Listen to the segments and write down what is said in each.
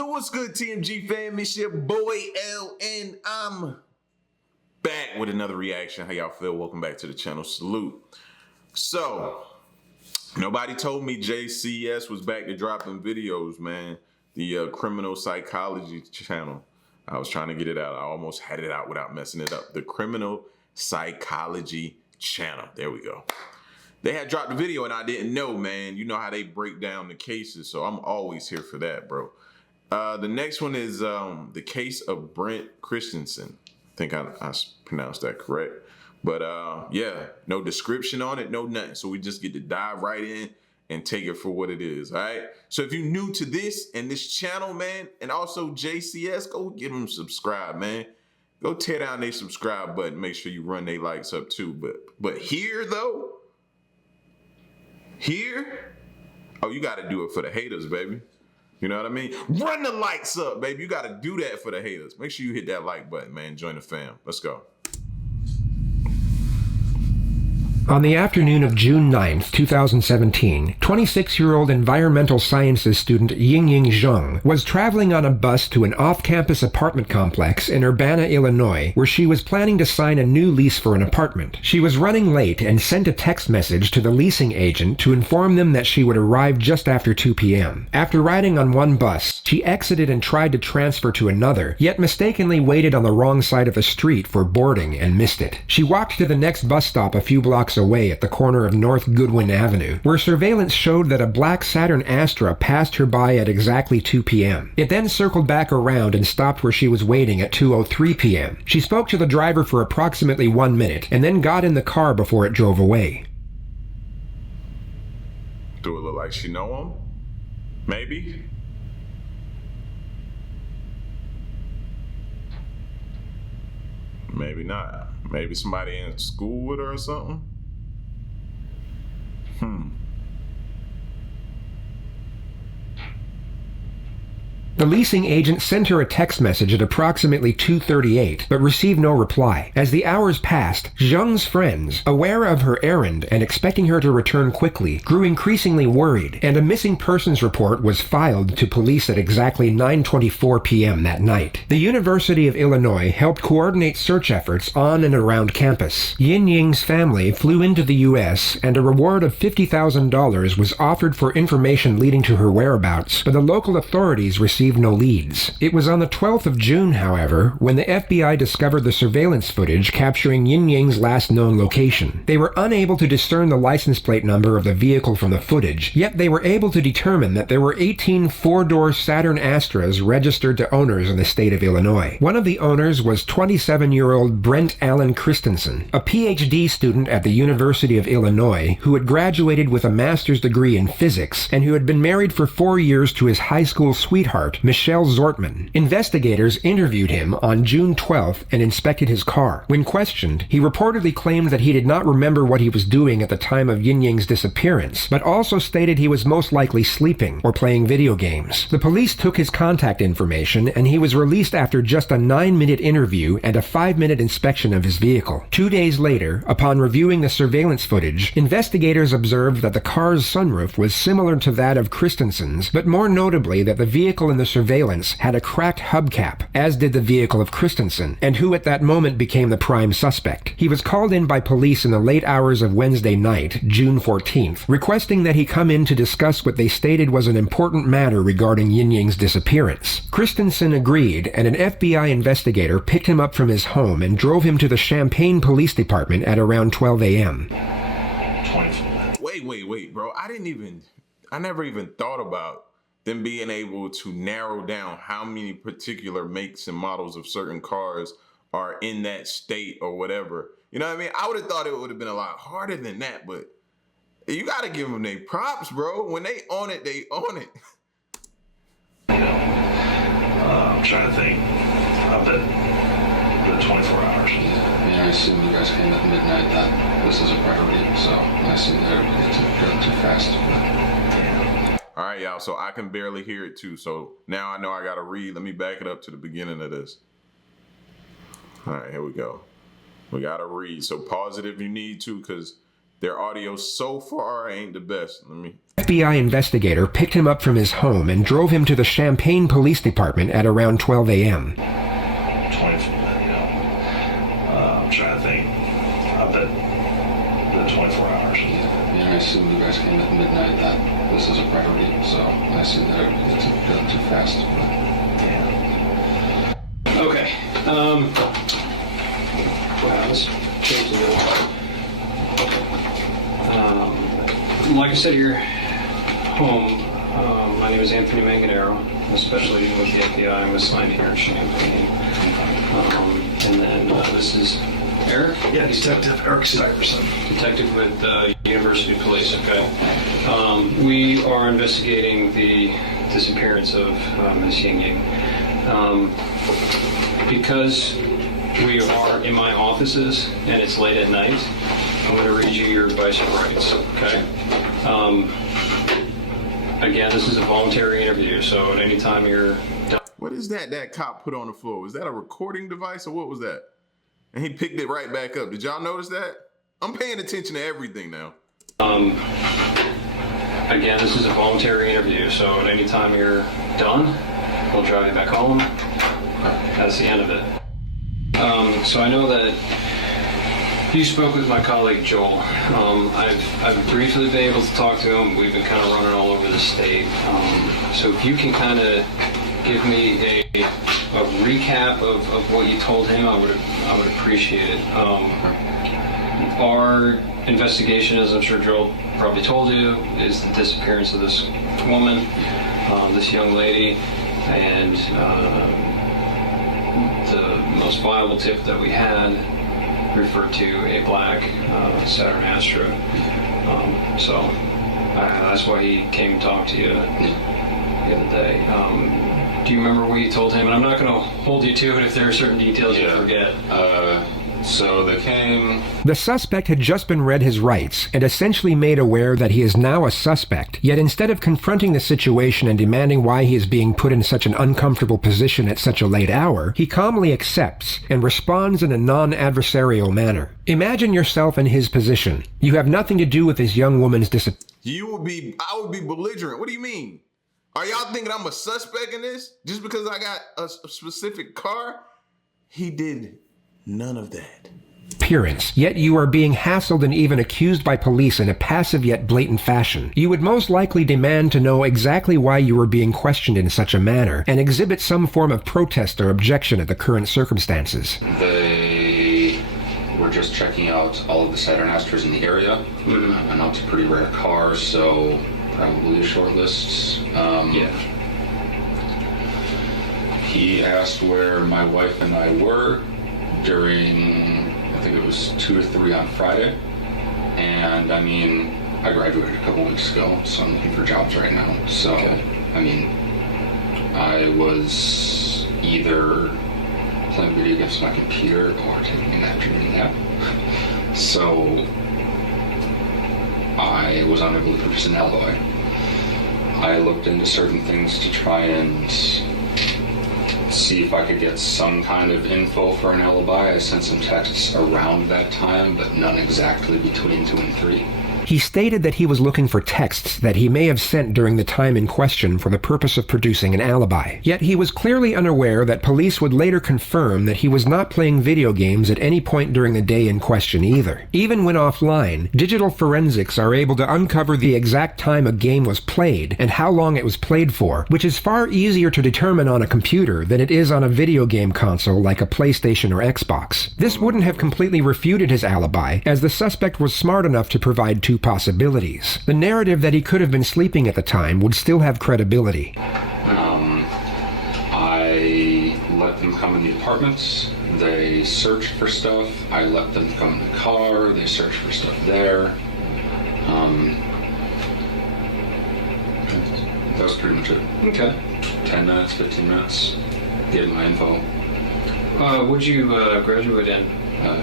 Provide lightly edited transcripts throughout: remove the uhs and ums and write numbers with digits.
So what's good, TMG fam? It's your boy L, and I'm back with another reaction. How y'all feel? Welcome back to the channel. Salute. So, nobody told me JCS was back to dropping videos, man. The criminal psychology channel. I was trying to get it out. I almost had it out without messing it up. The criminal psychology channel. There we go. They had dropped the video and I didn't know, man. You know how they break down the cases, so I'm always here for that, bro. The next one is the case of Brendt Christensen. I think I pronounced that correct. But yeah, no description on it, no nothing. So we just get to dive right in and take it for what it is, all right? So if you're new to this and this channel, man, and also JCS, go give them subscribe, man. Go tear down their subscribe button. Make sure you run their likes up too. But here, though, here, oh, you got to do it for the haters, baby. You know what I mean? Run the likes up, baby. You got to do that for the haters. Make sure you hit that like button, man. Join the fam. Let's go. On the afternoon of June 9th, 2017, 26-year-old environmental sciences student Yingying Zheng was traveling on a bus to an off-campus apartment complex in Urbana, Illinois, where she was planning to sign a new lease for an apartment. She was running late and sent a text message to the leasing agent to inform them that she would arrive just after 2 p.m. After riding on one bus, she exited and tried to transfer to another, yet mistakenly waited on the wrong side of the street for boarding and missed it. She walked to the next bus stop a few blocks away at the corner of North Goodwin Avenue, where surveillance showed that a black Saturn Astra passed her by at exactly 2 p.m. It then circled back around and stopped where she was waiting at 2:03 p.m. She spoke to the driver for approximately 1 minute and then got in the car before it drove away. Do it look like she know him? Maybe? Maybe not. Maybe somebody in school with her or something? The leasing agent sent her a text message at approximately 2:38, but received no reply. As the hours passed, Zheng's friends, aware of her errand and expecting her to return quickly, grew increasingly worried, and a missing persons report was filed to police at exactly 9:24 p.m. that night. The University of Illinois helped coordinate search efforts on and around campus. Yingying's family flew into the U.S., and a reward of $50,000 was offered for information leading to her whereabouts, but the local authorities received no leads. It was on the 12th of June, however, when the FBI discovered the surveillance footage capturing Yingying's last known location. They were unable to discern the license plate number of the vehicle from the footage, yet they were able to determine that there were 18 four-door Saturn Astras registered to owners in the state of Illinois. One of the owners was 27-year-old Brendt Christensen, a PhD student at the University of Illinois who had graduated with a master's degree in physics and who had been married for 4 years to his high school sweetheart, Michelle Zortman. Investigators interviewed him on June 12th and inspected his car. When questioned, he reportedly claimed that he did not remember what he was doing at the time of Yingying's disappearance, but also stated he was most likely sleeping or playing video games. The police took his contact information and he was released after just a 9-minute interview and a 5-minute inspection of his vehicle. 2 days later, upon reviewing the surveillance footage, investigators observed that the car's sunroof was similar to that of Christensen's, but more notably that the vehicle in the surveillance had a cracked hubcap, as did the vehicle of Christensen, and who at that moment became the prime suspect. He was called in by police in the late hours of Wednesday night, June 14th, requesting that he come in to discuss what they stated was an important matter regarding Yingying's disappearance. Christensen agreed, and an FBI investigator picked him up from his home and drove him to the Champaign Police Department at around 12 a.m. Wait, bro. I never even thought about them being able to narrow down how many particular makes and models of certain cars are in that state or whatever. You know what I mean? I would have thought it would have been a lot harder than that, but you got to give them their props, bro. When they own it, they own it. I'm trying to think of the 24 hours. Yeah, I assume you guys came at midnight that this is a priority, so I assume they're too fast. All right, y'all, so I can barely hear it too. So now I know I got to read. Let me back it up to the beginning of this. All right, here we go. We got to read. So pause it if you need to, because Their audio so far ain't the best. Let me. FBI investigator picked him up from his home and drove him to the Champaign Police Department at around 12 a.m. 24, I'm trying to think. I bet the 24 hours. Yeah, I assume you guys came at midnight that this is a priority, so I see that it took too fast. But... Okay. Wow, let's change the middle. Like I said, you're home. My name is Anthony Manganero. I'm a special agent with the FBI. I'm assigned here in Champaign. And then this is Eric? Yeah, Detective Eric Stuyvesant. Detective with University Police, okay. We are investigating the disappearance of Ms. Ying Ying. Because we are in my offices and it's late at night, I'm going to read you your advice and rights, okay? Again, this is a voluntary interview, so at any time you're done. What is that cop put on the floor? Was that a recording device or what was that? And he picked it right back up. Did y'all notice that? I'm paying attention to everything now. Again, this is a voluntary interview, so at any time you're done, we'll drive you back home. That's the end of it. So I know that you spoke with my colleague Joel. I've briefly been able to talk to him. We've been kind of running all over the state. So if you can kind of give me a recap of what you told him, I would appreciate it. Our investigation, as I'm sure Joel probably told you, is the disappearance of this woman, this young lady, and the most viable tip that we had referred to a black Saturn Astra. So that's why he came to talk to you the other day. Do you remember what you told him? And I'm not going to hold you to it if there are certain details you forget. So they came... The suspect had just been read his rights and essentially made aware that he is now a suspect, yet instead of confronting the situation and demanding why he is being put in such an uncomfortable position at such a late hour, he calmly accepts and responds in a non-adversarial manner. Imagine yourself in his position. You have nothing to do with this young woman's disappearance. I would be belligerent. What do you mean? Are y'all thinking I'm a suspect in this? Just because I got a specific car? He did none of that. Yet you are being hassled and even accused by police in a passive yet blatant fashion. You would most likely demand to know exactly why you were being questioned in such a manner and exhibit some form of protest or objection at the current circumstances. They were just checking out all of the Saturn Astras in the area. I know it's a pretty rare car, so probably a short list. He asked where my wife and I were during, I think it was 2 to 3 on Friday. And I mean, I graduated a couple weeks ago, so I'm looking for jobs right now. So, I mean, I was either playing video games on my computer or taking an afternoon nap. So, I was unable to produce an alibi. I looked into certain things to try and see if I could get some kind of info for an alibi. I sent some texts around that time, but none exactly between 2 and 3. He stated that he was looking for texts that he may have sent during the time in question for the purpose of producing an alibi. Yet he was clearly unaware that police would later confirm that he was not playing video games at any point during the day in question either. Even when offline, digital forensics are able to uncover the exact time a game was played and how long it was played for, which is far easier to determine on a computer than it is on a video game console like a PlayStation or Xbox. This wouldn't have completely refuted his alibi, as the suspect was smart enough to provide 2 possibilities. The narrative that he could have been sleeping at the time would still have credibility. I let them come in the apartments. They searched for stuff. I let them come in the car. They searched for stuff there. That was pretty much it. Okay. 10 minutes, 15 minutes. Gave my info. What'd you graduate in?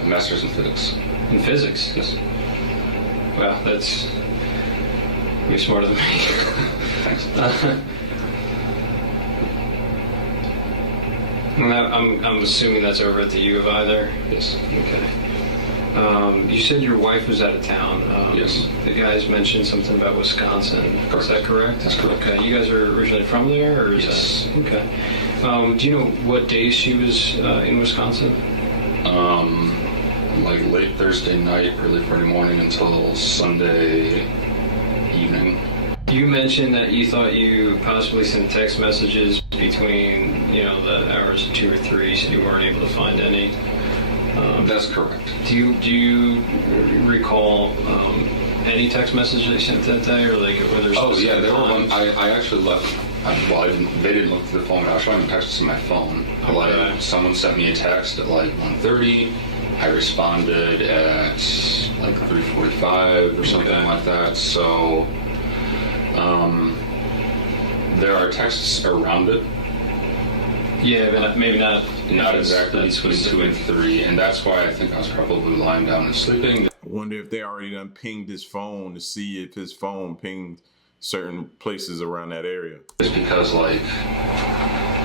Master's in physics. In physics? Yes. Well, that's... You're smarter than me. Thanks. I'm assuming that's over at the U of I there? Yes. Okay. You said your wife was out of town. Yes. The guys mentioned something about Wisconsin. Correct. Is that correct? That's correct. Okay. You guys are originally from there, or is Yes. that okay? Do you know what days she was in Wisconsin? Like late Thursday night, early Friday morning until Sunday evening. You mentioned that you thought you possibly sent text messages between, the hours of 2 or 3, so you weren't able to find any. That's correct. Do you recall any text messages they sent that day, or were there? Oh yeah, there were times? one. I actually left. They didn't look through the phone. I was showing them texts to my phone. Okay. Someone sent me a text at 1:30. I responded at 3:45 or something Okay. like that. So there are texts around it. Yeah, but maybe not. Not exactly between 2 and 3, and that's why I think I was probably lying down and sleeping. I wonder if they already done pinged his phone to see if his phone pinged certain places around that area. Just because,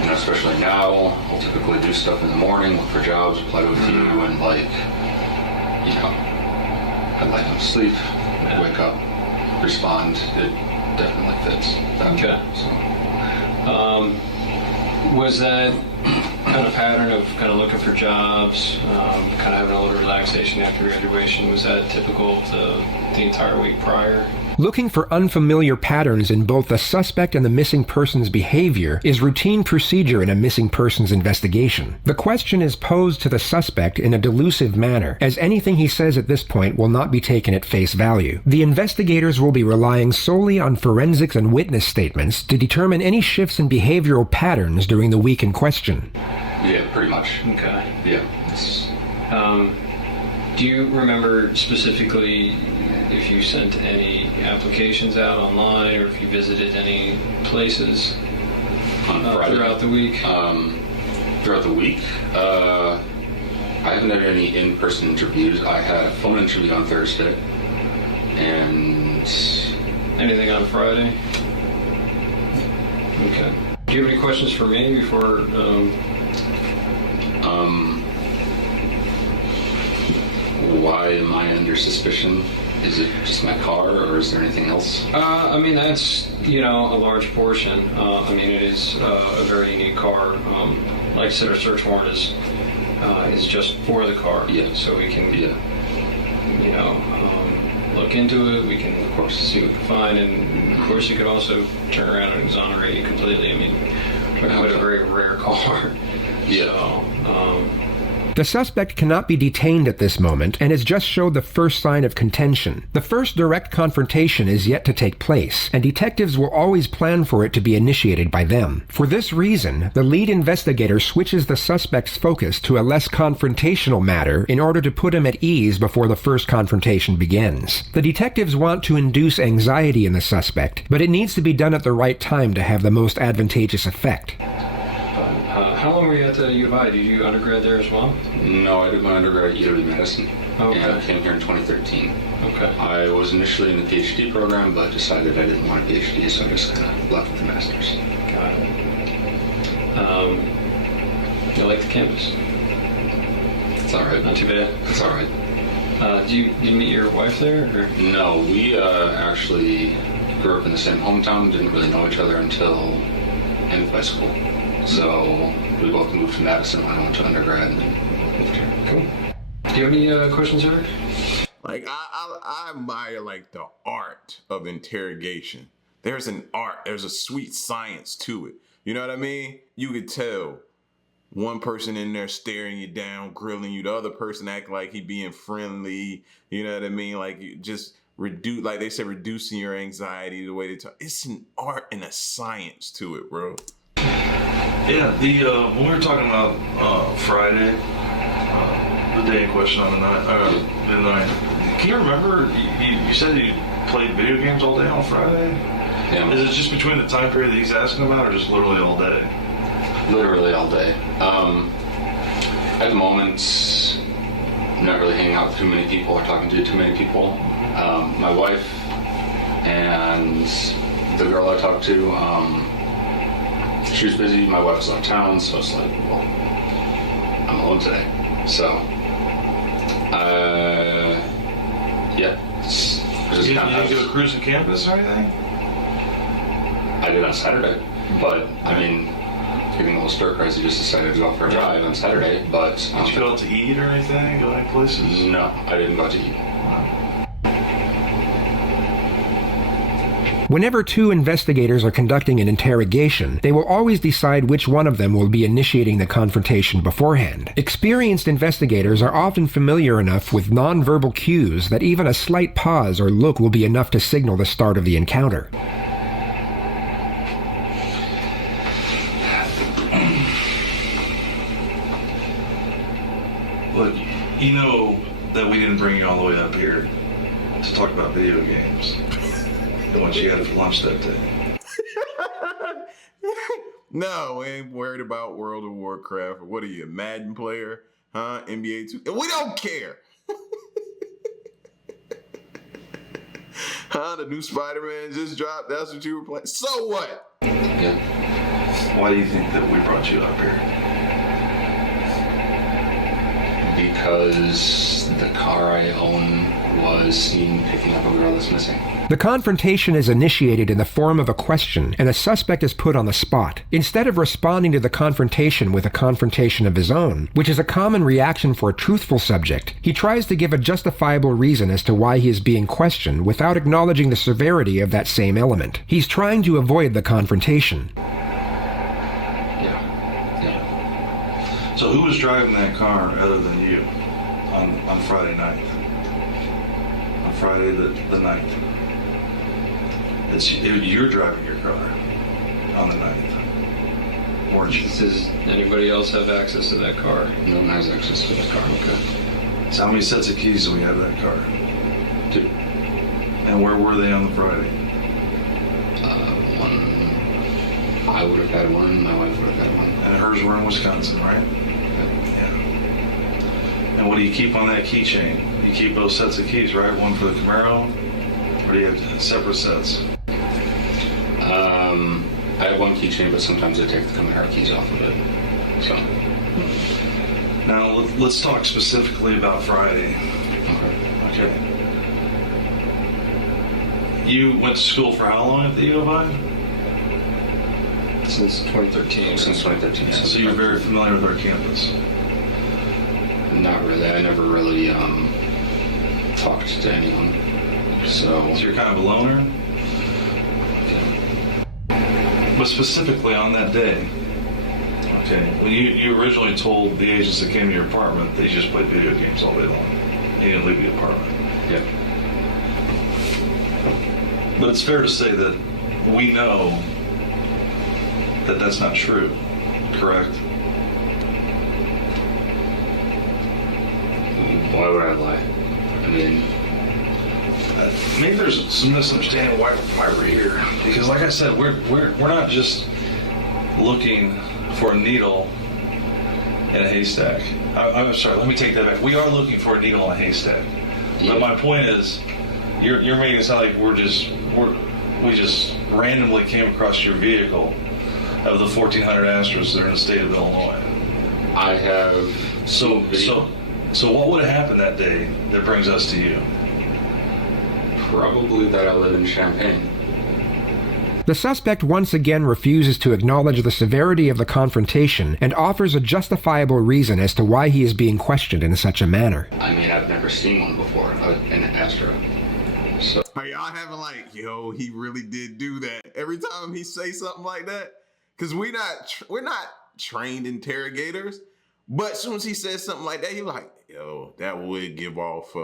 especially now, I'll typically do stuff in the morning, look for jobs, apply to a few, and I'd lie down to sleep, wake up, respond. It definitely fits. Okay. So. Was that kind of pattern of kind of looking for jobs, kind of having a little relaxation after graduation, was that typical of the entire week prior? Looking for unfamiliar patterns in both the suspect and the missing person's behavior is routine procedure in a missing persons investigation. The question is posed to the suspect in a delusive manner, as anything he says at this point will not be taken at face value. The investigators will be relying solely on forensics and witness statements to determine any shifts in behavioral patterns during the week in question. Yeah, pretty much. Okay. Yeah. Do you remember specifically if you sent any applications out online or if you visited any places On Friday. throughout the week? Throughout the week, I haven't had any in-person interviews. I had a phone interview on Thursday, and Anything on Friday? Okay. Do you have any questions for me before? why am I under suspicion? Is it just my car, or is there anything else? That's, a large portion. It is a very unique car. Like I said, our search warrant is just for the car. Yeah. So we can, Yeah. look into it. We can, of course, see what we can find. And, of course, you could also turn around and exonerate you completely. We're talking about a very rare car. Yeah. So, The suspect cannot be detained at this moment and has just showed the first sign of contention. The first direct confrontation is yet to take place, and detectives will always plan for it to be initiated by them. For this reason, the lead investigator switches the suspect's focus to a less confrontational matter in order to put him at ease before the first confrontation begins. The detectives want to induce anxiety in the suspect, but it needs to be done at the right time to have the most advantageous effect. how long were you at the U of I? Did you undergrad there as well? No, I did my undergrad at UW-Madison, Okay. and I came here in 2013. Okay. I was initially in the PhD program, but decided I didn't want a PhD, so I just kind of left with the master's. Got it. You like the campus? It's all right. Not too bad. It's all right. Do you meet your wife there? Or? No, we actually grew up in the same hometown, didn't really know each other until end of high school. So we both moved to Madison when I went to undergrad. Cool. Do you have any questions, Eric? I admire the art of interrogation. There's an art, there's a sweet science to it. You know what I mean? You could tell one person in there staring you down, grilling you, the other person act like he being friendly. You know what I mean? You just reduce, like they said, reducing your anxiety the way they talk. It's an art and a science to it, bro. Yeah, when we were talking about Friday, the day in question on the night, can you remember, you said you played video games all day on Friday? Yeah. Is it just between the time period that he's asking about, or just literally all day? Literally all day. At moments, not really hanging out with too many people or talking to too many people. My wife and the girl I talked to, she was busy, my wife was out of town, so it's I'm alone today. So, Yeah. You didn't do a cruising campus or anything? I did on Saturday, but I mean, getting a little stir crazy, just decided to go for a drive on Saturday. But Did you go out to eat or anything? Go any places? no, I didn't go out to eat. Whenever two investigators are conducting an interrogation, they will always decide which one of them will be initiating the confrontation beforehand. Experienced investigators are often familiar enough with nonverbal cues that even a slight pause or look will be enough to signal the start of the encounter. Look, you know that we didn't bring you all the way up here to talk about video games. The ones you had for lunch that day. No, we ain't worried about World of Warcraft. Or what are you, a Madden player? Huh? NBA 2? We don't care. Huh? The new Spider-Man just dropped. That's what you were playing. So what? Yeah. Why do you think that we brought you up here? Because the car I own was seen picking up a girl that's missing. The confrontation is initiated in the form of a question, and a suspect is put on the spot. Instead of responding to the confrontation with a confrontation of his own, which is a common reaction for a truthful subject, he tries to give a justifiable reason as to why he is being questioned without acknowledging the severity of that same element. He's trying to avoid the confrontation. Yeah. So who was driving that car other than you on Friday night? On Friday the 9th. You're driving your car on the 9th, weren't you? Does anybody else have access to that car? No one has access to the car. Okay. So how many sets of keys do we have to that car? 2. And where were they on the Friday? One. I would have had one. My wife would have had one. And hers were in Wisconsin, right? Yeah. And what do you keep on that keychain? You keep both sets of keys, right? One for the Camaro, or do you have separate sets? I have one keychain, but sometimes I take the Camaro keys off of it. So. Now let's talk specifically about Friday. Okay. You went to school for how long at the U of I? Since 2013. Since 2013. Yeah, so you're very familiar with our campus. Not really. I never really talked to anyone. So you're kind of a loner? But specifically on that day, okay, when you originally told the agents that came to your apartment that you just played video games all day long. You didn't leave the apartment. Yeah. But it's fair to say that we know that that's not true, correct? Why would I lie? I mean, maybe there's some misunderstanding why we're here. Because like I said, we're not just looking for a needle in a haystack. I'm sorry, let me take that back. We are looking for a needle in a haystack. But my point is, you're making it sound like we just randomly came across your vehicle of the 1,400 Astros that are in the state of Illinois. I have So what would have happened that day that brings us to you? probably that I live in Champaign. The suspect once again refuses to acknowledge the severity of the confrontation and offers a justifiable reason as to why he is being questioned in such a manner. I mean, I've never seen one before, an Astro. So Are y'all having like, yo, he really did do that every time he say something like that? Because we're not trained interrogators, but as soon as he says something like that, he's like, yo, that would give off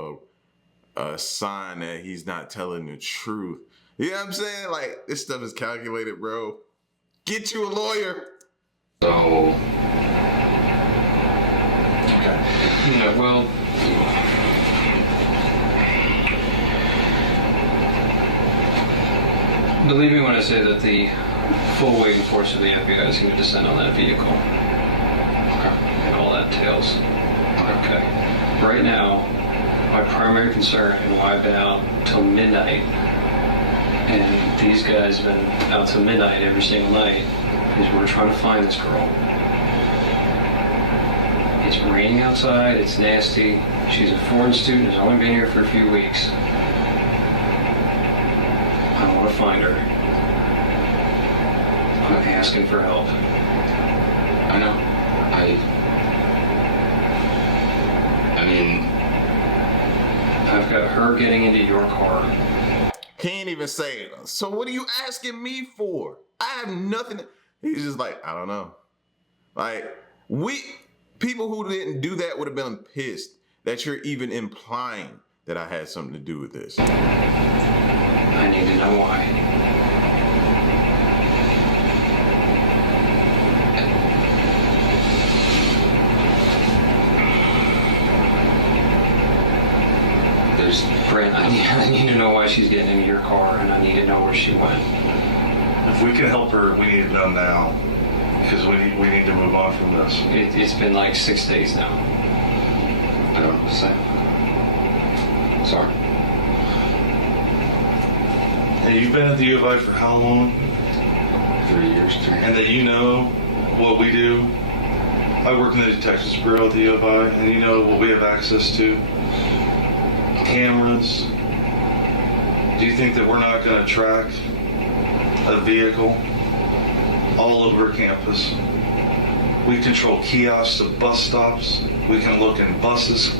a sign that he's not telling the truth. You know what I'm saying? Like, this stuff is calculated, bro. Get you a lawyer. So, Okay. Yeah, well, believe me when I say that the full weight and force of the FBI is going to descend on that vehicle. And all that entails. Okay. Right now, my primary concern and why I've been out till midnight, and these guys have been out till midnight every single night, is we're trying to find this girl. It's raining outside, it's nasty. She's a foreign student who's only been here for a few weeks. I want to find her. I'm asking for help. I know. I mean, I've got her getting into your car. Can't even say it. So what are you asking me for? I have nothing. He's just like, I don't know. Like, people who didn't do that would have been pissed that you're even implying that I had something to do with this. I need to know why. Brent, I need to know why she's getting into your car, and I need to know where she went. If we can help her, we need it done now. Because we need to move on from this. It's been like 6 days now. I don't know what to say. Sorry. And you've been at the U of I for how long? 3 years, 3. And that you know what we do. I work in the Detectives Bureau at the U of I, and you know what we have access to. Cameras. Do you think that we're not going to track a vehicle all over campus? We control kiosks at bus stops. We can look in buses.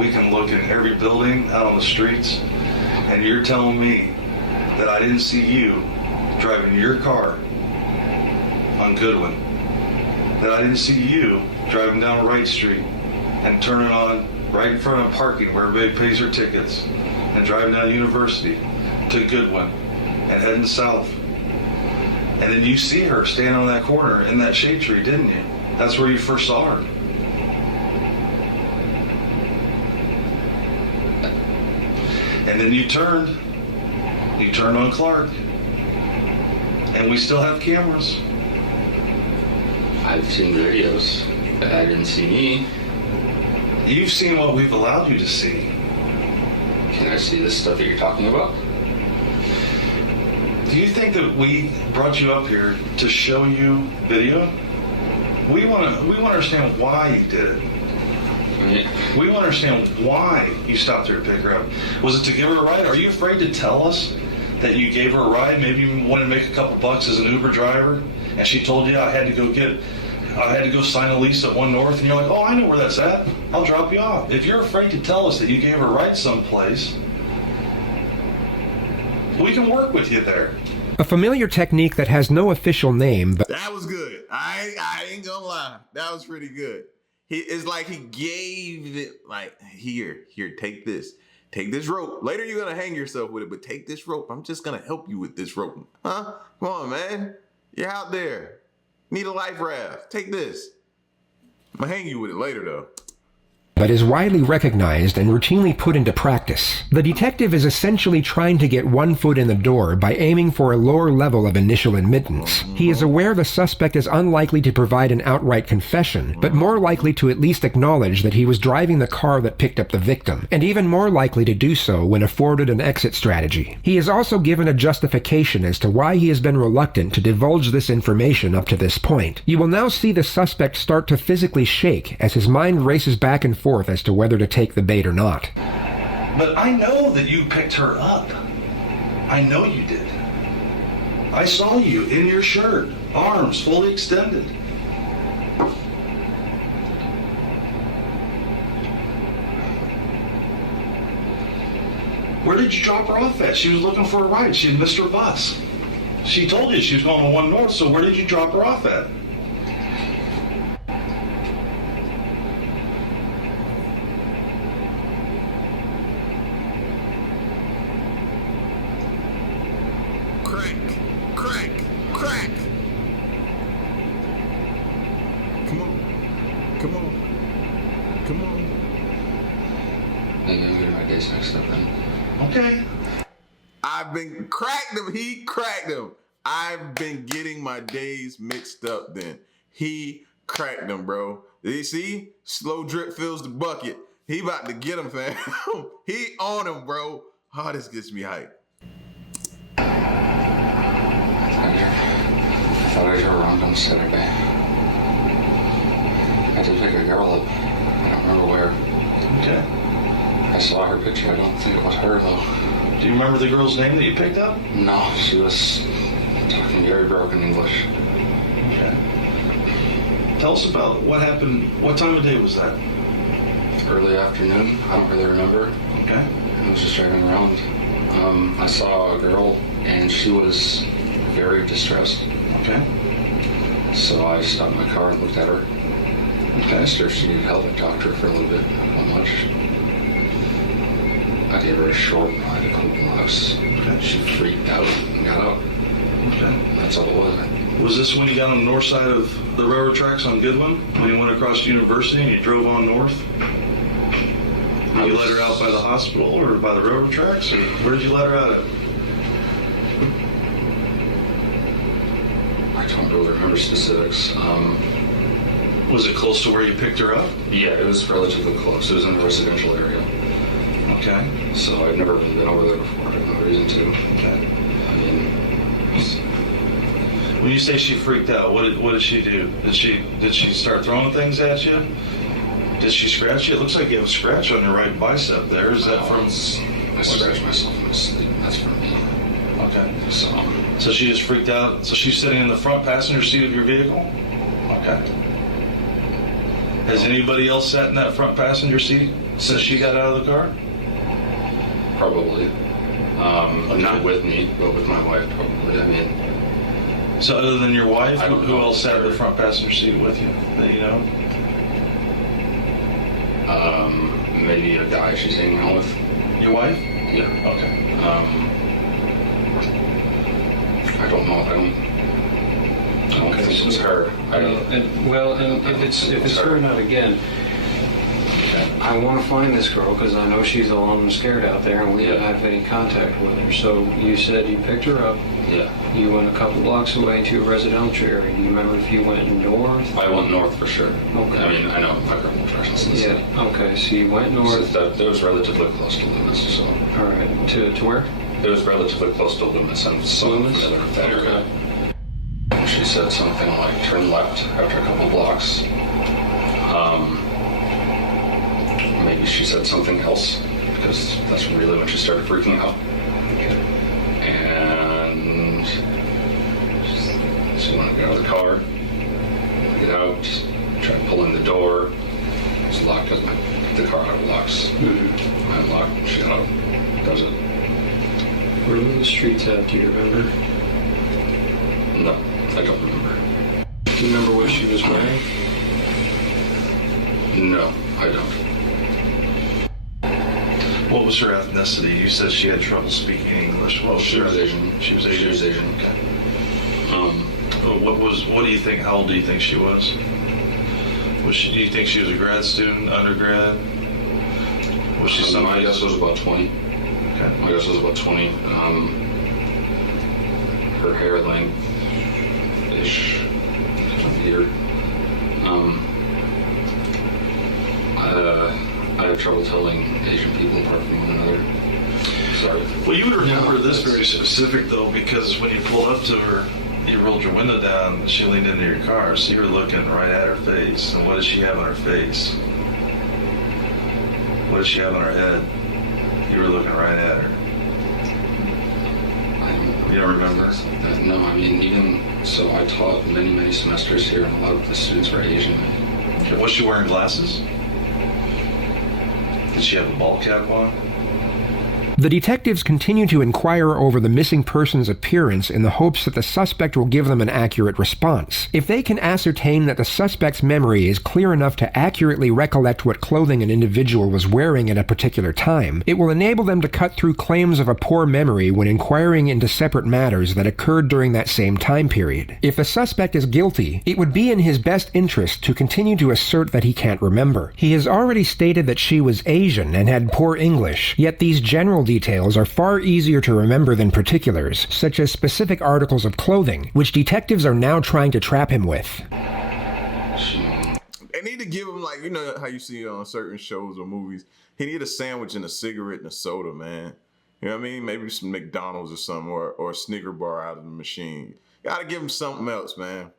We can look in every building out on the streets. And you're telling me that I didn't see you driving your car on Goodwin, that I didn't see you driving down Wright Street and turning on right in front of parking where everybody pays their tickets and driving down University to Goodwin and heading south. And then you see her standing on that corner in that shade tree, didn't you? That's where you first saw her. And then you turned on Clark. And we still have cameras. I've seen videos, but I didn't see me. You've seen what we've allowed you to see. Can I see the stuff that you're talking about? Do you think that we brought you up here to show you video? We want to understand why you did it. We want to understand why you stopped her to pick her up. Was it to give her a ride? Are you afraid to tell us that you gave her a ride? Maybe you wanted to make a couple bucks as an Uber driver, and she told you I had to go sign a lease at One North, and you're like, oh, I know where that's at. I'll drop you off. If you're afraid to tell us that you gave her a ride someplace, we can work with you there. A familiar technique that has no official name, but That was good. I ain't gonna lie. That was pretty good. It's like he gave it like, here, take this. Take this rope. Later you're gonna hang yourself with it, but take this rope. I'm just gonna help you with this rope. Huh? Come on, man. You're out there. Need a life raft. Take this. I'm gonna hang you with it later though. is widely recognized and routinely put into practice. The detective is essentially trying to get one foot in the door by aiming for a lower level of initial admittance. He is aware the suspect is unlikely to provide an outright confession, but more likely to at least acknowledge that he was driving the car that picked up the victim, and even more likely to do so when afforded an exit strategy. He is also given a justification as to why he has been reluctant to divulge this information up to this point. You will now see the suspect start to physically shake as his mind races back and forth as to whether to take the bait or not. But I know that you picked her up. I know you did. I saw you in your shirt, arms fully extended. Where did you drop her off at? She was looking for a ride. She had missed her bus. She told you she was going to One North, so where did you drop her off at? Okay. I've been cracked him. He cracked him. I've been getting my days mixed up then. He cracked him, bro. Did you see? Slow drip fills the bucket. He about to get him, fam. He on him, bro. Oh, this gets me hyped. I thought I was around on Saturday. I I did pick a girl up. I don't remember where. Okay. I saw her picture. I don't think it was her, though. Do you remember the girl's name that you picked up? No, she was talking very broken English. Okay. Tell us about what happened. What time of day was that? Early afternoon. I don't really remember. Okay. I was just driving around. I saw a girl, and she was very distressed. Okay. So I stopped my car and looked at her. I asked her if she needed help. I talked to her for a little bit. How much? I gave her a short ride, a couple blocks. Okay. She freaked out and got out. Okay. That's all it was. Was this when you got on the north side of the railroad tracks on Goodwin? When you went across University and you drove on north? Did you let her out by the hospital or by the railroad tracks? Or where did you let her out at? I don't really remember specifics. Was it close to where you picked her up? Yeah, it was relatively close. It was in a residential area. Okay. So I'd never really been over there before. I had no reason to. Okay. I mean, When you say she freaked out, what did she do? Did she start throwing things at you? Did she scratch you? It looks like you have a scratch on your right bicep there. Is that from? I scratched myself in my sleep. That's from me. Okay. So So she just freaked out. So she's sitting in the front passenger seat of your vehicle? Okay. Has anybody else sat in that front passenger seat since she got out of the car? probably. Not with me, but with my wife, probably. I mean, So other than your wife, I don't who know. else sat in the front passenger seat with you that you know? maybe a guy she's hanging out with. Your wife? Yeah. Okay. I don't know. I don't think it was her. I don't. And if it's her not again, I want to find this girl because I know she's alone and scared out there, and we Yeah. don't have any contact with her. So you said you picked her up. Yeah. You went a couple blocks away to a residential area. Do you remember if you went north? I went north for sure. Okay. I mean, I know my criminal directions in the city. Yeah. Okay. So you went So north. that was relatively close to Loomis, so All right. To where? it was relatively close to Loomis. I'm so Loomis? familiar with that area. Okay. She said something like turn left after a couple blocks. Maybe she said something else because that's really when she started freaking out. And she wanted to get out of the car, get out, try pulling the door. It was locked because the car had locks. I unlocked, she got out. That was it. Where were the streets at? Do you remember? No, I don't remember. Do you remember what she was wearing? No, I don't. What was her ethnicity? You said she had trouble speaking English. What was She her- was Asian. She was She Asian. was Asian. What do you think? How old do you think she was? Do you think she was a grad student, undergrad? Was she My somebody? guess was about 20. Okay. My guess was about 20. Her hair length-ish here. I have trouble telling Asian people apart from one another. Sorry. Well, you would remember No, this that's- very specific though, because when you pulled up to her, you rolled your window down. She leaned into your car, so you were looking right at her face. And what does she have on her face? What does she have on her head? You were looking right at her. You don't remember? That, no, I mean, even so, I taught many semesters here, and a lot of the students were Asian. Okay, was she wearing glasses? Did she have a ball cap on? The detectives continue to inquire over the missing person's appearance in the hopes that the suspect will give them an accurate response. If they can ascertain that the suspect's memory is clear enough to accurately recollect what clothing an individual was wearing at a particular time, it will enable them to cut through claims of a poor memory when inquiring into separate matters that occurred during that same time period. If the suspect is guilty, it would be in his best interest to continue to assert that he can't remember. He has already stated that she was Asian and had poor English, yet these general details are far easier to remember than particulars, such as specific articles of clothing, which detectives are now trying to trap him with. They need to give him, like, you know how you see on certain shows or movies, he need a sandwich and a cigarette and a soda, man. You know what I mean? Maybe some McDonald's or something, or a Snicker bar out of the machine. Gotta give him something else, man.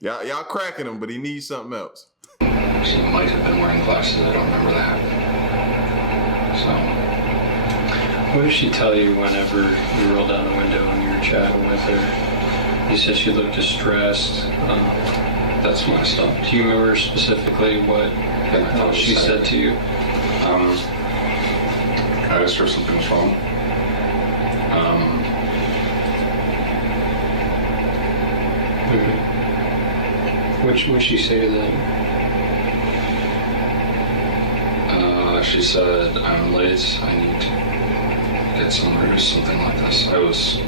Y'all cracking him, but he needs something else. She might have been wearing glasses. I don't remember that. What did she tell you whenever you rolled down the window and you were chatting with her? You said she looked distressed. That's when I stopped. Do you remember specifically what she said to you? I asked her if something was wrong. What'd she say to that? She said, I'm late, I need to get somewhere, or something like this. I was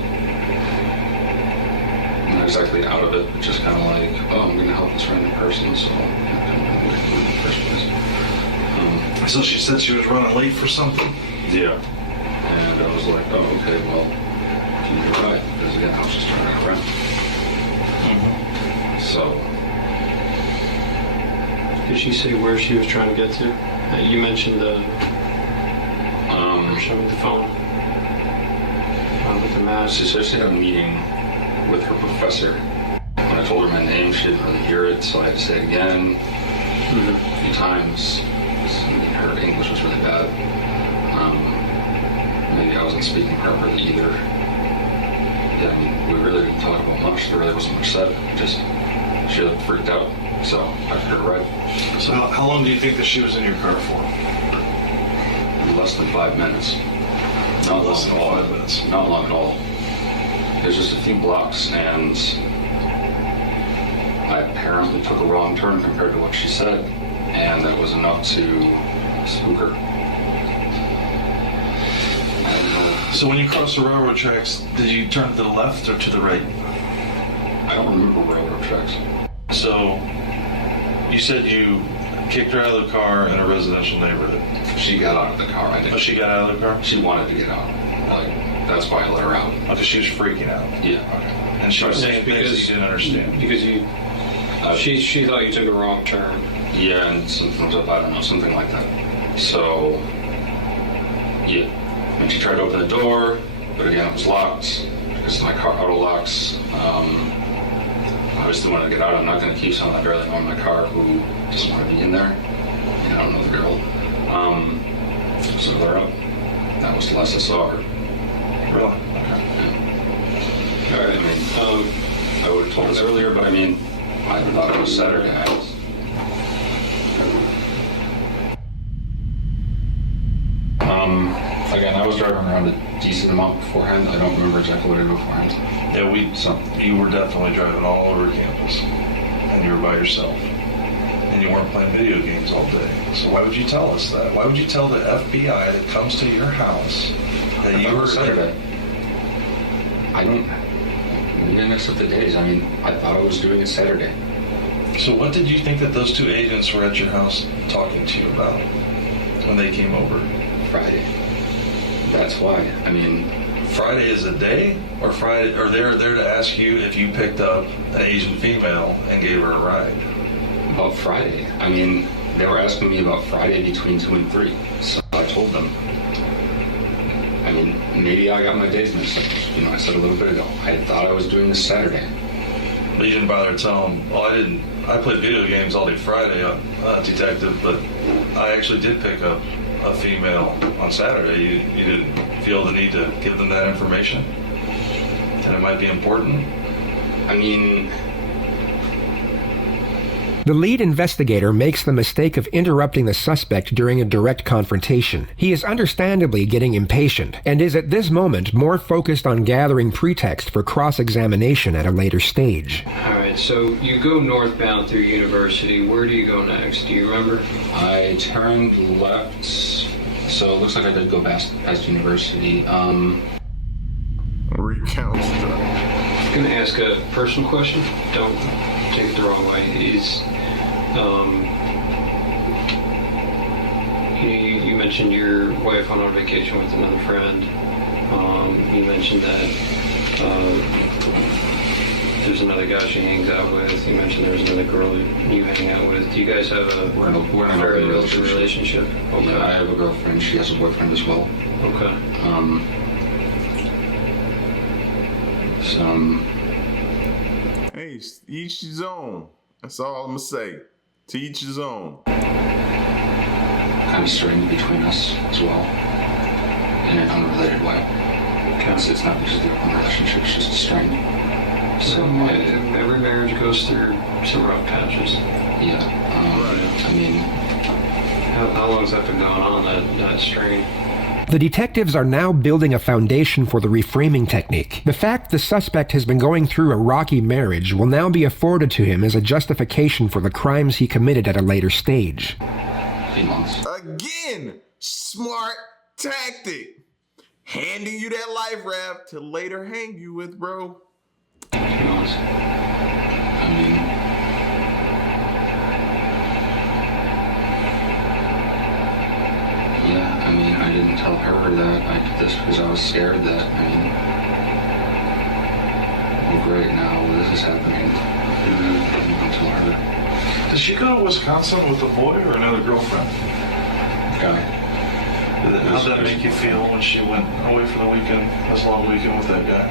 not exactly out of it, but just kind of like, oh, I'm going to help this random person, so I'm going to move in the first place. So she said she was running late for something? Yeah. And I was like, oh, okay, well, can you get a ride? Because again, I was just trying to get around. So. Did she say where she was trying to get to? You mentioned the showing the phone with the mask. She said she had a meeting with her professor. When I told her my name, she didn't really hear it, so I had to say it again a few times. Her English was really bad. Maybe I wasn't speaking properly either. Yeah, I mean, we really didn't talk about much. There really wasn't much said. Just she looked freaked out, so I took her to ride. So how long do you think that she was in your car for? Less than 5 minutes. Not Less long than at all. 5 minutes. Not long at all. It was just a few blocks, and I apparently took a wrong turn compared to what she said, and that was enough to spook her. And, So when you crossed the railroad tracks, did you turn to the left or to the right? I don't remember railroad tracks. So you said you kicked her out of the car in a residential neighborhood. She got out of the car. I Oh, didn't. she got out of the car? She wanted to get out. Like, that's why I let her out. Okay, she was freaking out. Yeah. And she was saying things that Because- you didn't understand. Because she thought you took a wrong turn. Yeah, and something was up. I don't know, something like that. So, yeah. And she tried to open the door, but again, it was locked because my car auto locks. I just wanted to get out. I'm not going to keep someone I barely know in my car who doesn't want to be in there. I don't know the girl. So I let her out. That was the last I saw her. Really? Okay. All right. I mean, I would have told us earlier, but I mean, I thought it was Saturday. Again, I was driving around a decent amount beforehand. I don't remember exactly what I did beforehand. Yeah, you were definitely driving all over campus, and you were by yourself, and you weren't playing video games all day. So why would you tell us that? Why would you tell the FBI that comes to your house that you were Saturday? We didn't mix up the days. I mean, I thought I was doing it Saturday. So what did you think that those two agents were at your house talking to you about when they came over? Friday. That's why. I mean, Friday is a day, or Friday, or they're there to ask you if you picked up an Asian female and gave her a ride? about Friday. I mean, they were asking me about Friday between 2 and 3. So I told them. I mean, maybe I got my days mixed up. You know, I said a little bit ago. I thought I was doing this Saturday. But you didn't bother to tell them, well, I played video games all day Friday, detective, but I actually did pick up a female on Saturday. You didn't feel the need to give them that information? And it might be important? I mean, The lead investigator makes the mistake of interrupting the suspect during a direct confrontation. He is understandably getting impatient, and is at this moment more focused on gathering pretext for cross-examination at a later stage. Alright, so you go northbound through University. Where do you go next? Do you remember? I turned left, so it looks like I did go past University. Recount stuff. I'm going to ask a personal question. Don't take it the wrong way. You mentioned your wife went on vacation with another friend. You mentioned that there's another guy she hangs out with. You mentioned there's another girl you hang out with. Do you guys have a We're in a very open open relationship? Okay. Yeah, I have a girlfriend. She has a boyfriend as well. Okay. Hey, each his own. That's all I'm gonna say. To each his own. Kind of strained between us as well, in an unrelated way. Because it's not because of the open relationship, it's just strained. So every marriage goes through some rough patches. Yeah. I mean, How long has that been going on, that strain? The detectives are now building a foundation for the reframing technique. The fact the suspect has been going through a rocky marriage will now be afforded to him as a justification for the crimes he committed at a later stage. Again, smart tactic. Handing you that life raft to later hang you with, bro. I mean, yeah, I mean, I didn't tell her that I did this because I was scared that, well, great, now this is happening. I didn't tell her. Did she go to Wisconsin with a boy or another girlfriend? Guy. How'd that make you feel when she went away for the weekend, this long weekend with that guy?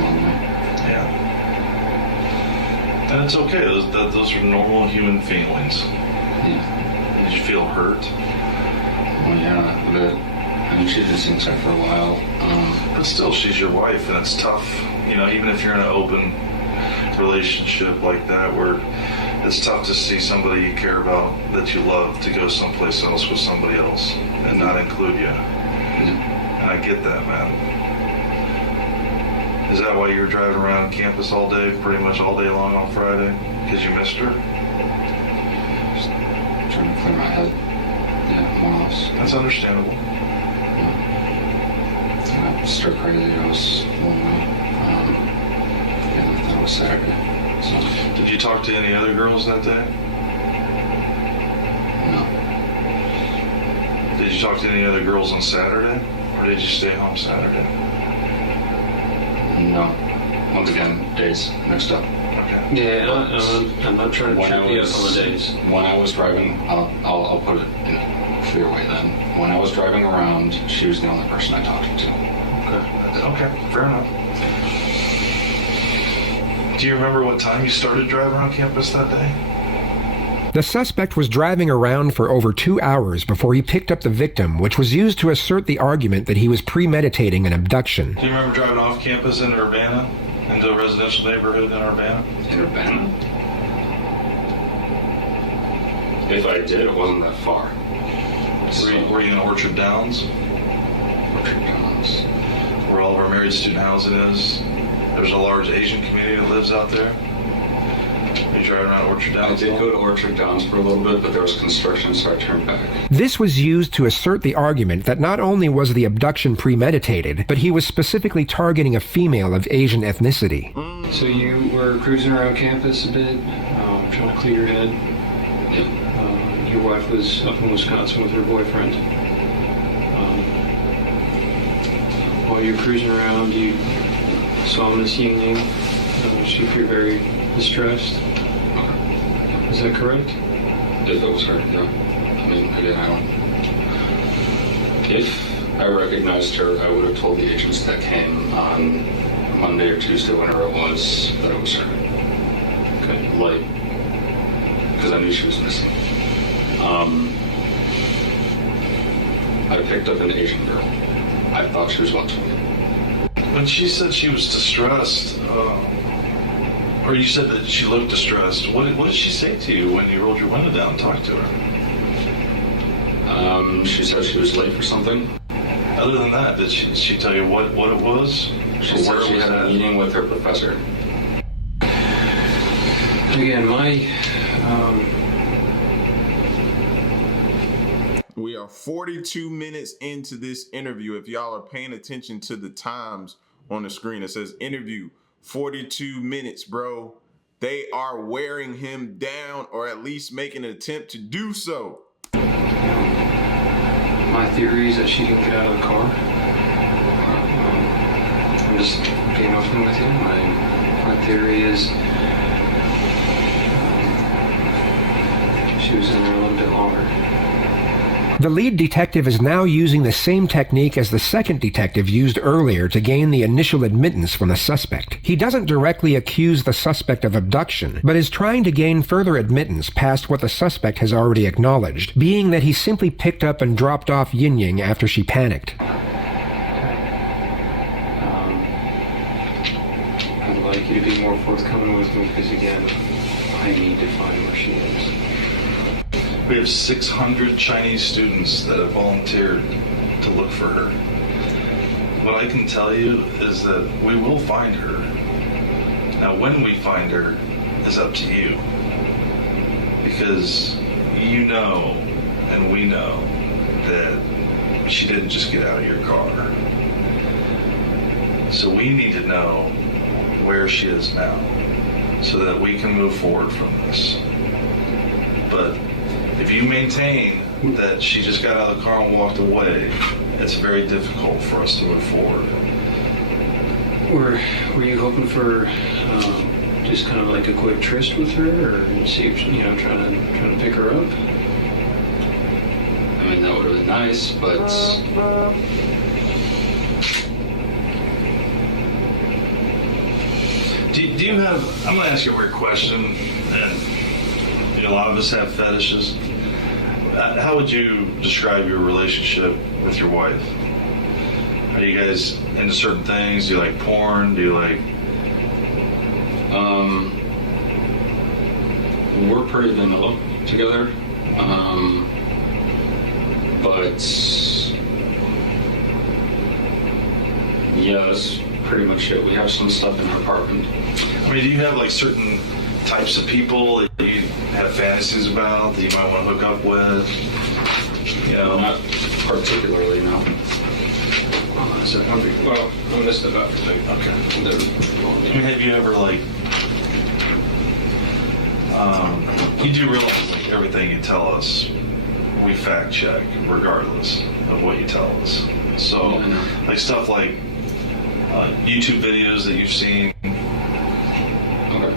Lonely. Yeah. And it's okay, those are normal human feelings. Yeah. Did you feel hurt? Well, yeah, but I mean, she's been seeing sex for a while. But still, she's your wife, and it's tough, even if you're in an open relationship like that, where it's tough to see somebody you care about, that you love, to go someplace else with somebody else and not include you. And I get that, man. Is that why you were driving around campus all day, pretty much all day long on Friday? Because you missed her? Just trying to clear my head. Yeah, more or less. That's understandable. I was stir crazy, I was lonely. And I thought it was Saturday. So, Did you talk to any other girls that day? no. Did you talk to any other girls on Saturday? Or did you stay home Saturday? No. Once again, days mixed up. Okay. Yeah, I'm not trying to trip you up on the days. When I was driving, I'll put it in a clear way then. When I was driving around, she was the only person I talked to. Okay, fair enough. Do you remember what time you started driving around campus that day? The suspect was driving around for over 2 hours before he picked up the victim, which was used to assert the argument that he was premeditating an abduction. Do you remember driving off campus into Urbana, into a residential neighborhood in Urbana? In Urbana? If I did, it wasn't that far. Were you in Orchard Downs? Orchard Downs. Where all of our married student housing is. There's a large Asian community that lives out there. Are you driving around Orchard I Downs? did go to Orchard Downs for a little bit, but there was construction, so I turned back. This was used to assert the argument that not only was the abduction premeditated, but he was specifically targeting a female of Asian ethnicity. So you were cruising around campus a bit, trying to clear your head. Your wife was up in Wisconsin with her boyfriend. While you're cruising around, you saw Miss Ying Ying. She appeared very distressed. Is that correct? If it was her, yeah. I mean, again, I don't... If I recognized her, I would have told the agents that came on Monday or Tuesday, whenever it was, that it was her. Okay. Like, because I knew she was missing. I picked up an Asian girl. I thought she was watching me. When she said she was distressed, or you said that she looked distressed, what did she say to you when you rolled your window down and talked to her? She said she was late for something. Other than that, did she tell you what it was? She Or said where it she was had at? a meeting with her professor. Again, We are 42 minutes into this interview. If y'all are paying attention to the times on the screen, it says interview 42 minutes, bro. They are wearing him down, or at least making an attempt to do so. my theory is that she didn't get out of the car. I'm just being open with you. My theory is she was in there a little bit longer. The lead detective is now using the same technique as the second detective used earlier to gain the initial admittance from the suspect. He doesn't directly accuse the suspect of abduction, but is trying to gain further admittance past what the suspect has already acknowledged, being that he simply picked up and dropped off Yin-Ying after she panicked. I'd like you to be more forthcoming with me because, again, I need to find where she is. We have 600 Chinese students that have volunteered to look for her. What I can tell you is that we will find her. Now, when we find her is up to you. Because you know, and we know, that she didn't just get out of your car. So we need to know where she is now, so that we can move forward from this. But if you maintain that she just got out of the car and walked away, it's very difficult for us to move forward. Were you hoping for just kind of like a quick tryst with her, or see if, trying to pick her up? I mean, that would have been nice, but Do you have, I'm going to ask you a weird question, and a lot of us have fetishes. How would you describe your relationship with your wife? Are you guys into certain things? Do you like porn? Do you like... we're pretty vanilla together. But yeah, that's pretty much it. We have some stuff in our apartment. I mean, do you have like certain types of people that you have fantasies about that you might want to hook up with? Not particularly, no. So, well, I missed about the thing. Okay. Have you ever you do realize like everything you tell us, we fact check regardless of what you tell us. So, like stuff like YouTube videos that you've seen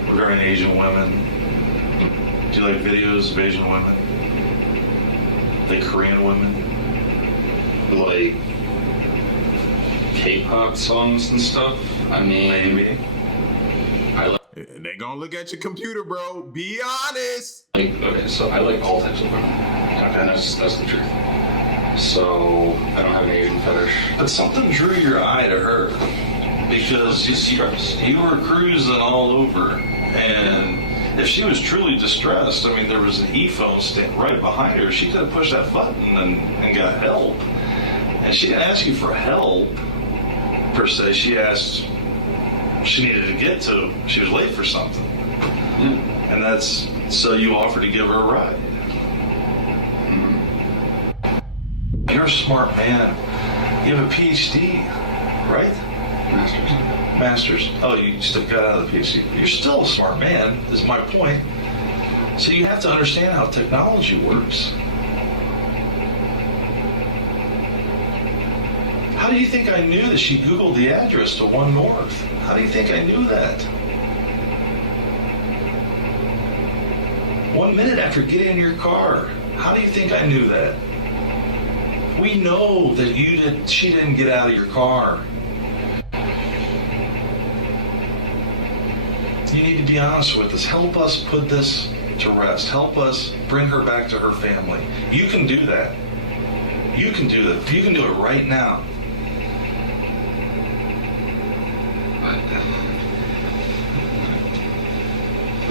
regarding Asian women. Do you like videos of Asian women? Like Korean women? Like K-pop songs and stuff. I mean, Maybe. They gonna look at your computer, bro. Be honest. So I like all types of women. Okay, that's the truth. So I don't have an Asian fetish. But something drew your eye to her because you were cruising all over, and if she was truly distressed, I mean, there was an e-phone stand right behind her. She could have pushed that button and got help. And she didn't ask you for help per se. She asked. She needed to get to. She was late for something, and that's so you offered to give her a ride. You're a smart man. You have a PhD, right? Masters. Oh, you still got out of the PhD. You're still a smart man, is my point. So you have to understand how technology works. How do you think I knew that she Googled the address to 1 North? How do you think I knew that? 1 minute after getting in your car. How do you think I knew that? We know that she didn't get out of your car. You need to be honest with us. Help us put this to rest. Help us bring her back to her family. You can do that. You can do that. You can do it right now.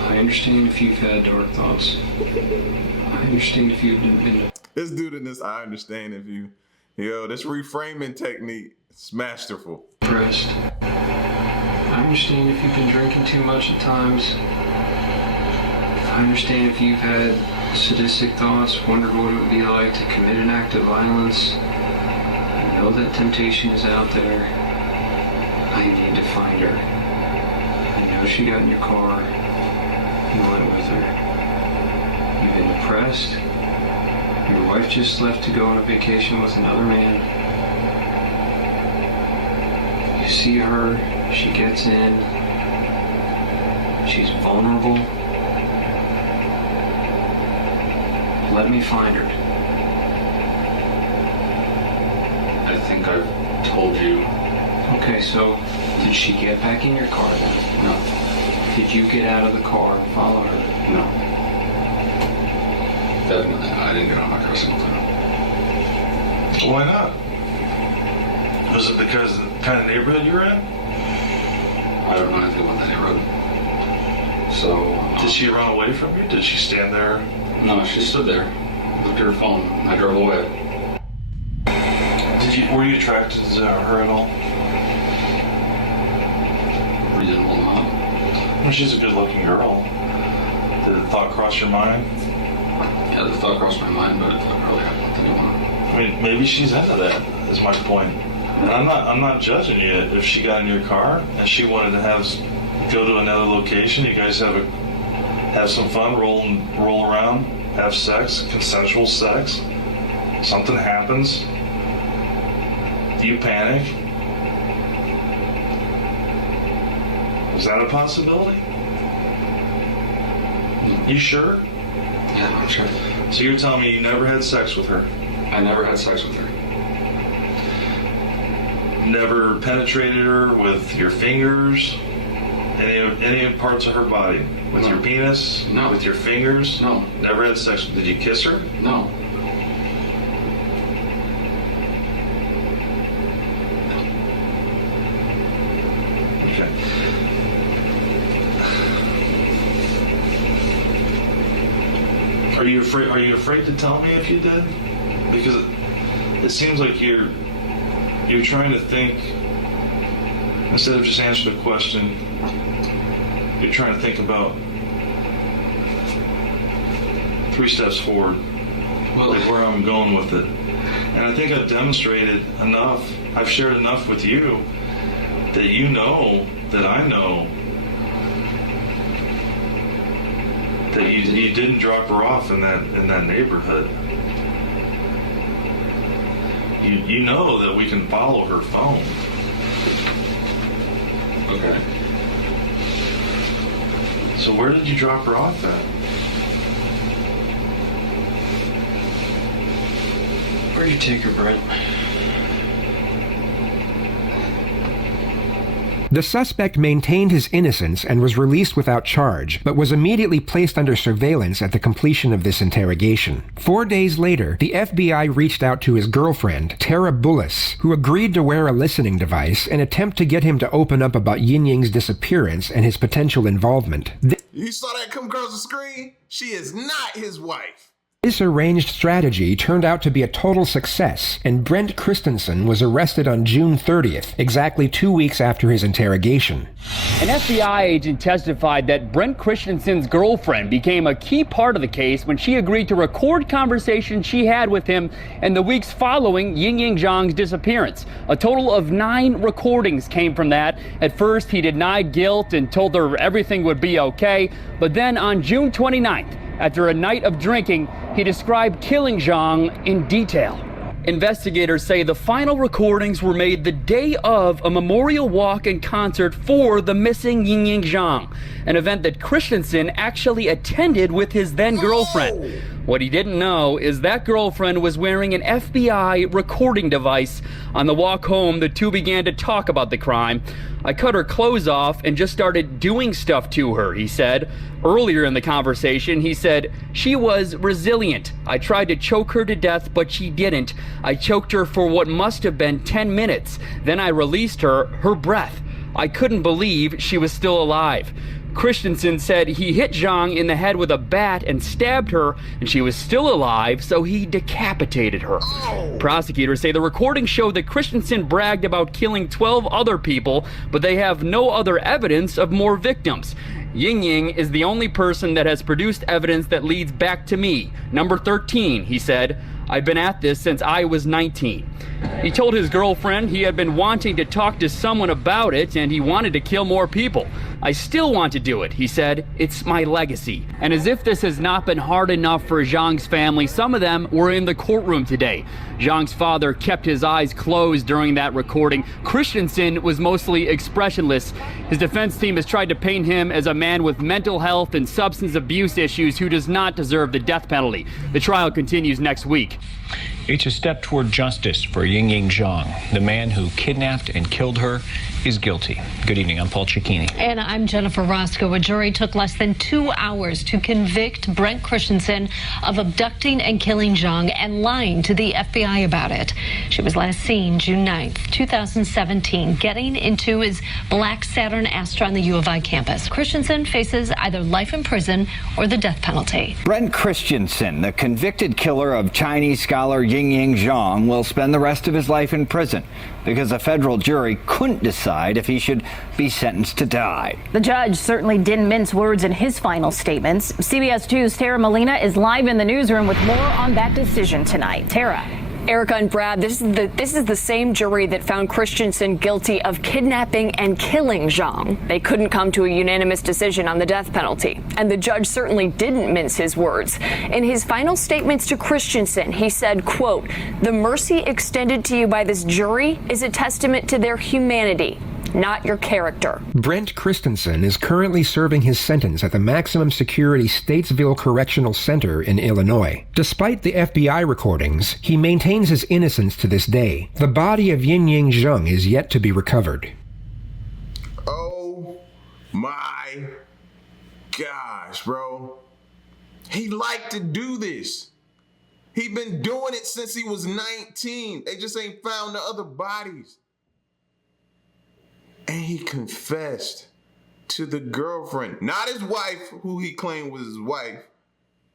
I understand if you've had dark thoughts. I understand if you've been... This dude in this, I understand if you... this reframing technique, it's masterful. Depressed. I understand if you've been drinking too much at times. I understand if you've had sadistic thoughts, wondered what it would be like to commit an act of violence. I know that temptation is out there. I need to find her. I know she got in your car. You went with her. You've been depressed. Your wife just left to go on a vacation with another man. You see her, she gets in. She's vulnerable. Let me find her. think I've told you. Okay, so did she get back in your car then? No. Did you get out of the car and follow her? No. Definitely not. I didn't get out of my car a single time. Why not? Was it because of the kind of neighborhood you were in? I don't know anything about that neighborhood. So, Did she run away from you? Did she stand there? no, she stood there, looked at her phone, and I drove away. Were you attracted to her at all? Reasonable amount. I mean, she's a good-looking girl. Did the thought cross your mind? Yeah, the thought crossed my mind, but it really had nothing to do with it. I mean, maybe she's into that, is my point. And I'm not judging you if she got in your car and she wanted to go to another location. You guys have some fun, roll around, have sex, consensual sex. Something happens. You panic. Is that a possibility? You sure? Yeah, I'm sure. So you're telling me you never had sex with her? I never had sex with her. Never penetrated her with your fingers? Any parts of her body? With your penis? No. With your fingers? No. Never had sex. Did you kiss her? No. Okay. Are you afraid to tell me if you did? Because it seems like you're trying to think instead of just answering the question. You're trying to think about 3 steps forward, like where I'm going with it. And I think I've demonstrated enough. I've shared enough with you that you know that I know that you didn't drop her off in that neighborhood. You know that we can follow her phone. Okay. So where did you drop her off at? Where'd you take her, Brent? The suspect maintained his innocence and was released without charge, but was immediately placed under surveillance at the completion of this interrogation. 4 days later, the FBI reached out to his girlfriend, Tara Bullis, who agreed to wear a listening device and attempt to get him to open up about Yin Ying's disappearance and his potential involvement. You saw that come across the screen? She is not his wife. This arranged strategy turned out to be a total success, and Brendt Christensen was arrested on June 30th, exactly 2 weeks after his interrogation. An FBI agent testified that Brendt Christensen's girlfriend became a key part of the case when she agreed to record conversations she had with him in the weeks following Ying Zhang's disappearance. A total of 9 recordings came from that. At first, he denied guilt and told her everything would be okay, but then on June 29th, after a night of drinking, he described killing Zhang in detail. Investigators say the final recordings were made the day of a memorial walk and concert for the missing Ying Zhang, an event that Christensen actually attended with his then girlfriend. What he didn't know is that girlfriend was wearing an FBI recording device. On the walk home, the two began to talk about the crime. I cut her clothes off and just started doing stuff to her, he said. Earlier in the conversation, he said, she was resilient. I tried to choke her to death, but she didn't. I choked her for what must have been 10 minutes. Then I released her breath. I couldn't believe she was still alive. Christensen said he hit Zhang in the head with a bat and stabbed her, and she was still alive, so he decapitated her. Prosecutors say the recordings show that Christensen bragged about killing 12 other people, but they have no other evidence of more victims. Ying is the only person that has produced evidence that leads back to me. Number 13, he said. I've been at this since I was 19. He told his girlfriend he had been wanting to talk to someone about it and he wanted to kill more people. I still want to do it, he said. It's my legacy. And as if this has not been hard enough for Zhang's family, some of them were in the courtroom today. Zhang's father kept his eyes closed during that recording. Christensen was mostly expressionless. His defense team has tried to paint him as a man with mental health and substance abuse issues who does not deserve the death penalty. The trial continues next week. It's a step toward justice for Ying Zhang. The man who kidnapped and killed her is guilty. Good evening, I'm Paul Cicchini. And I'm Jennifer Roscoe. A jury took less than 2 hours to convict Brendt Christensen of abducting and killing Zhang and lying to the FBI about it. She was last seen June 9th, 2017, getting into his black Saturn Astra on the U of I campus. Christensen faces either life in prison or the death penalty. Brendt Christensen, the convicted killer of Chinese scholar Ying Zhang, will spend the rest of his life in prison because a federal jury couldn't decide if he should be sentenced to die. The judge certainly didn't mince words in his final statements. CBS 2's Tara Molina is live in the newsroom with more on that decision tonight. Tara. Erica and Brad, this is the same jury that found Christensen guilty of kidnapping and killing Zhang. They couldn't come to a unanimous decision on the death penalty, and the judge certainly didn't mince his words. In his final statements to Christensen, he said, quote, "The mercy extended to you by this jury is a testament to their humanity, not your character." Brendt Christensen is currently serving his sentence at the maximum security Statesville Correctional Center in Illinois. Despite the FBI recordings, he maintains his innocence to this day. The body of Ying Zhang is yet to be recovered. Oh my gosh, bro. He liked to do this. He been doing it since he was 19. They just ain't found the other bodies. And he confessed to the girlfriend, not his wife, who he claimed was his wife.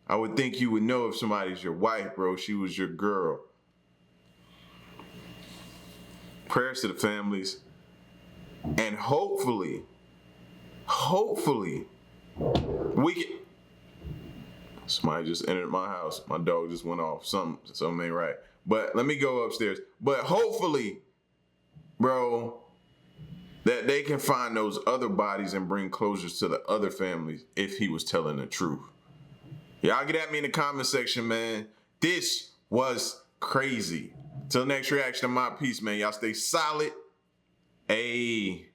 I would think you would know if somebody's your wife, bro. She was your girl. Prayers to the families. And hopefully, we can... Somebody just entered my house. My dog just went off. Something ain't right. But let me go upstairs. But hopefully, bro, that they can find those other bodies and bring closures to the other families if he was telling the truth. Y'all get at me in the comment section, man. This was crazy. Till next reaction of my piece, man. Y'all stay solid. Ayy.